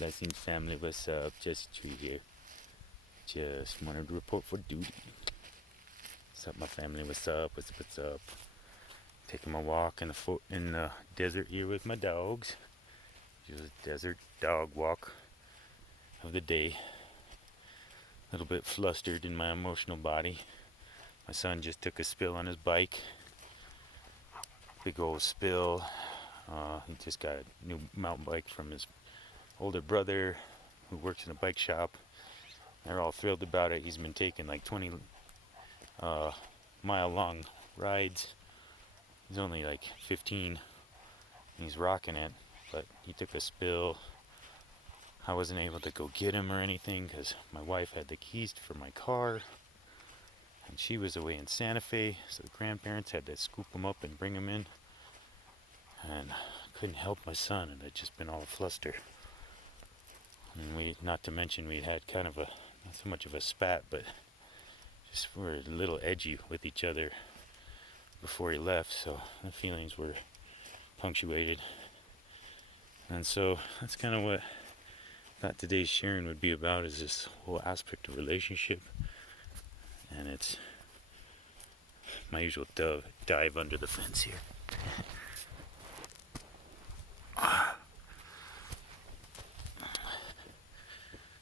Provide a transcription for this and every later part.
Blessings family, what's up? Just Tree here. Just wanted to report for duty. What's up, my family? What's up? What's up? Taking my walk in the desert here with my dogs. Just a desert dog walk of the day. A little bit flustered in my emotional body. My son just took a spill on his bike. Big old spill. He just got a new mountain bike from his older brother who works in a bike shop. They're all thrilled about it. He's been taking like 20 mile long rides. He's only like 15 and he's rocking it, but he took a spill. I wasn't able to go get him or anything because my wife had the keys for my car and she was away in Santa Fe, so the grandparents had to scoop him up and bring him in, and I couldn't help my son, and I'd just been all flustered. And not to mention we'd had kind of not so much of a spat, but just were a little edgy with each other before he left, so the feelings were punctuated. And so that's kind of what I thought today's sharing would be about, is this whole aspect of relationship. And it's my usual dive under the fence here.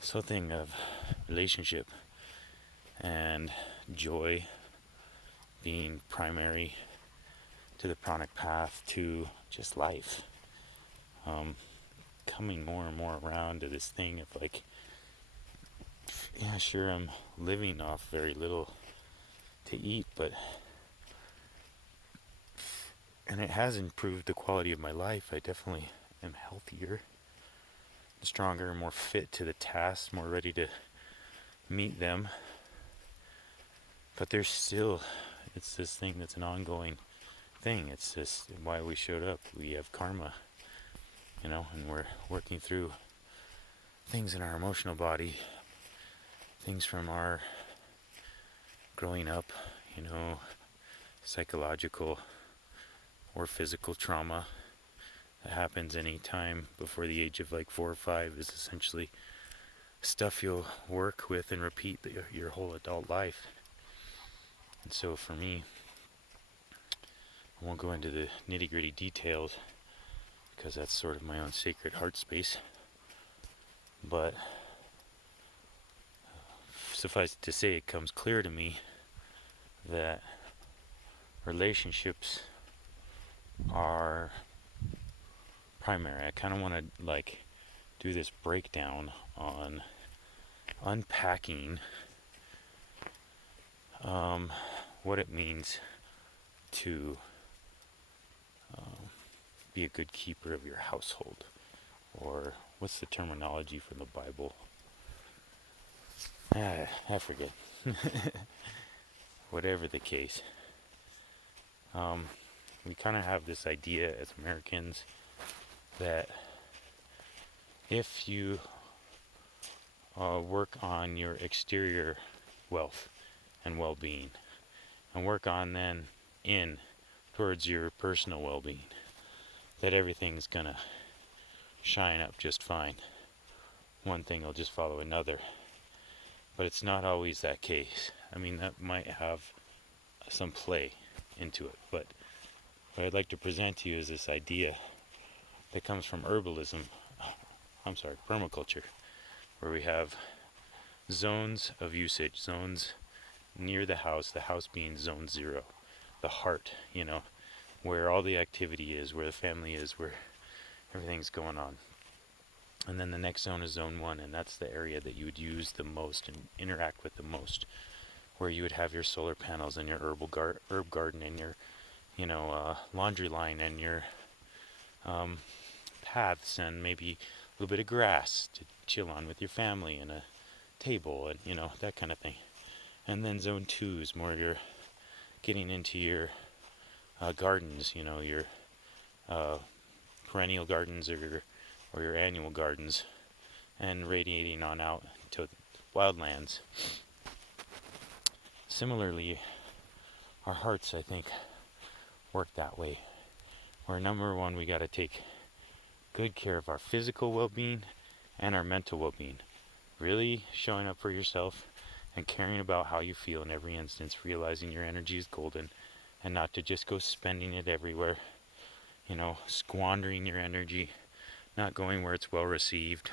So thing of relationship and joy being primary to the pranic path to just life. Coming more and more around to this thing of like, yeah, sure, I'm living off very little to eat, and it has improved the quality of my life. I definitely am healthier, stronger, more fit to the task, more ready to meet them. But there's still, it's this thing that's an ongoing thing. It's just why we showed up. We have karma, and we're working through things in our emotional body, things from our growing up, psychological or physical trauma that happens any time before the age of like 4 or 5 is essentially stuff you'll work with and repeat your whole adult life. And so for me, I won't go into the nitty-gritty details because that's sort of my own sacred heart space, but suffice it to say, it comes clear to me that relationships are primary. I kind of want to do this breakdown on unpacking what it means to be a good keeper of your household, or what's the terminology from the Bible? I forget. Whatever the case, we kind of have this idea as Americans that if you work on your exterior wealth and well-being, and work on then in towards your personal well-being, that everything's gonna shine up just fine. One thing will just follow another. But it's not always that case. I mean, that might have some play into it, but what I'd like to present to you is this idea that comes from permaculture, where we have zones of usage, zones near the house being zone 0, the heart, where all the activity is, where the family is, where everything's going on. And then the next zone is zone 1, and that's the area that you would use the most and interact with the most, where you would have your solar panels and your herb garden and your laundry line and your paths and maybe a little bit of grass to chill on with your family and a table and that kind of thing. And then zone 2 is more you're getting into your gardens, your perennial gardens or your annual gardens, and radiating on out to wildlands. Similarly, our hearts, I think, work that way, where number one, we got to take good care of our physical well-being and our mental well-being. Really showing up for yourself and caring about how you feel in every instance, realizing your energy is golden and not to just go spending it everywhere, squandering your energy, not going where it's well received,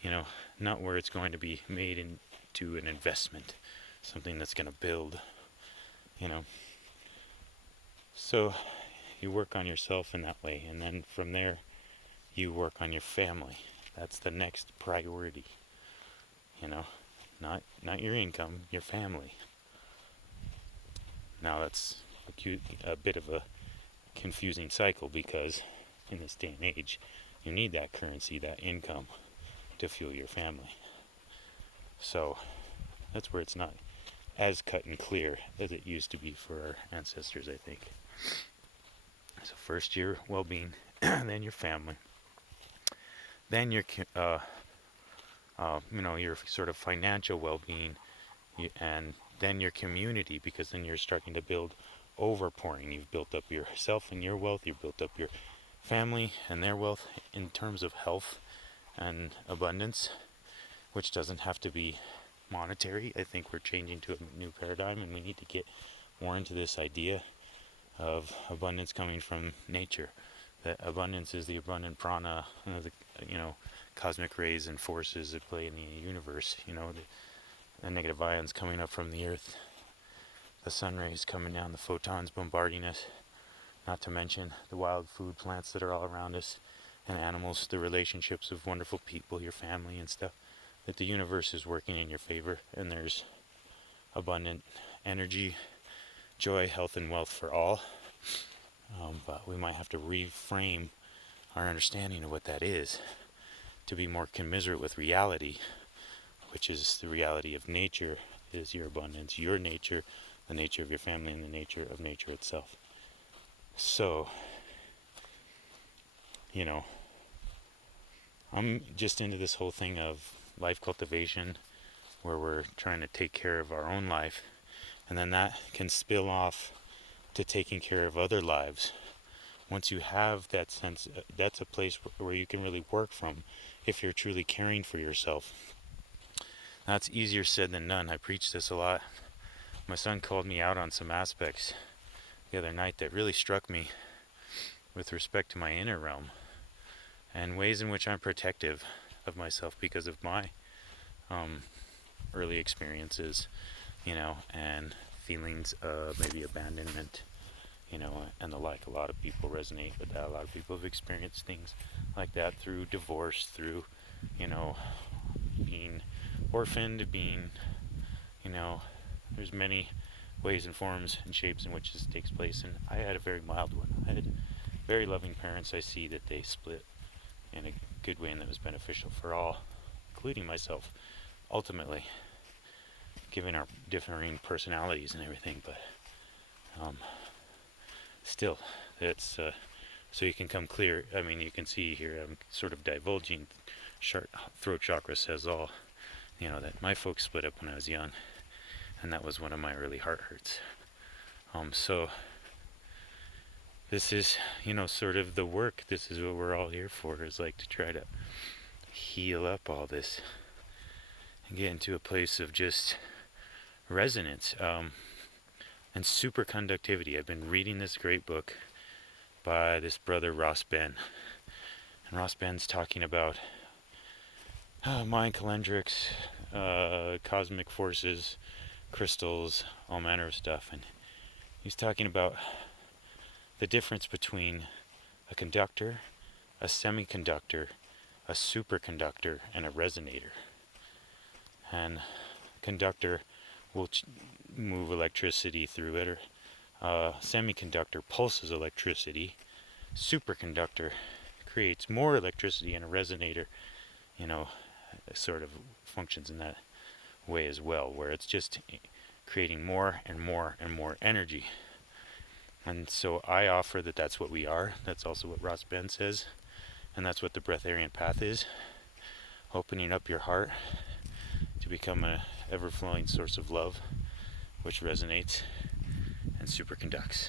you know, not where it's going to be made into an investment, something that's going to build, you know. So you work on yourself in that way, and then from there you work on your family. That's the next priority, you know, not your income, your family. Now that's a bit of a confusing cycle because in this day and age you need that currency, that income to fuel your family. So that's where it's not as cut and clear as it used to be for our ancestors, I think. So first your well-being, then your family, then your sort of financial well-being, and then your community, because then you're starting to build overpouring. You've built up yourself and your wealth. You've built up your family and their wealth in terms of health and abundance, which doesn't have to be monetary. I think we're changing to a new paradigm, and we need to get more into this idea of abundance coming from nature. That abundance is the abundant prana, the cosmic rays and forces that play in the universe. The negative ions coming up from the earth, the sun rays coming down, the photons bombarding us, not to mention the wild food plants that are all around us, and animals, the relationships of wonderful people, your family and stuff, that the universe is working in your favor, and there's abundant energy, joy, health, and wealth for all. But we might have to reframe our understanding of what that is to be more commiserate with reality, which is the reality of nature, is your abundance, your nature, the nature of your family, and the nature of nature itself. So, I'm just into this whole thing of life cultivation, where we're trying to take care of our own life, and then that can spill off to taking care of other lives. Once you have that sense, that's a place where you can really work from if you're truly caring for yourself. That's easier said than done. I preach this a lot. My son called me out on some aspects the other night that really struck me with respect to my inner realm and ways in which I'm protective of myself because of my early experiences, and feelings of maybe abandonment, and the like. A lot of people resonate with that. A lot of people have experienced things like that through divorce, through, being orphaned, being, there's many ways and forms and shapes in which this takes place. And I had a very mild one. I had very loving parents. I see that they split in a good way and that was beneficial for all, including myself, ultimately, given our differing personalities and everything. But still, it's so you can come clear. I mean, you can see here I'm sort of divulging. Throat chakra says all. That my folks split up when I was young, and that was one of my early heart hurts. So this is, sort of the work. This is what we're all here for, is like to try to heal up all this and get into a place of just resonance and superconductivity. I've been reading this great book by this brother Ross Ben, and Ross Ben's talking about mind calendrics, cosmic forces, crystals, all manner of stuff, and he's talking about the difference between a conductor, a semiconductor, a superconductor, and a resonator. And conductor will move electricity through it, or semiconductor pulses electricity, superconductor creates more electricity, and a resonator, sort of functions in that way as well, where it's just creating more and more and more energy. And so I offer that that's what we are. That's also what Ross Ben says, and that's what the breatharian path is, opening up your heart to become a ever-flowing source of love, which resonates and superconducts.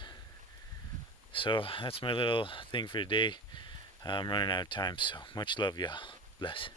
So that's my little thing for today. I'm running out of time, so much love, y'all. Bless.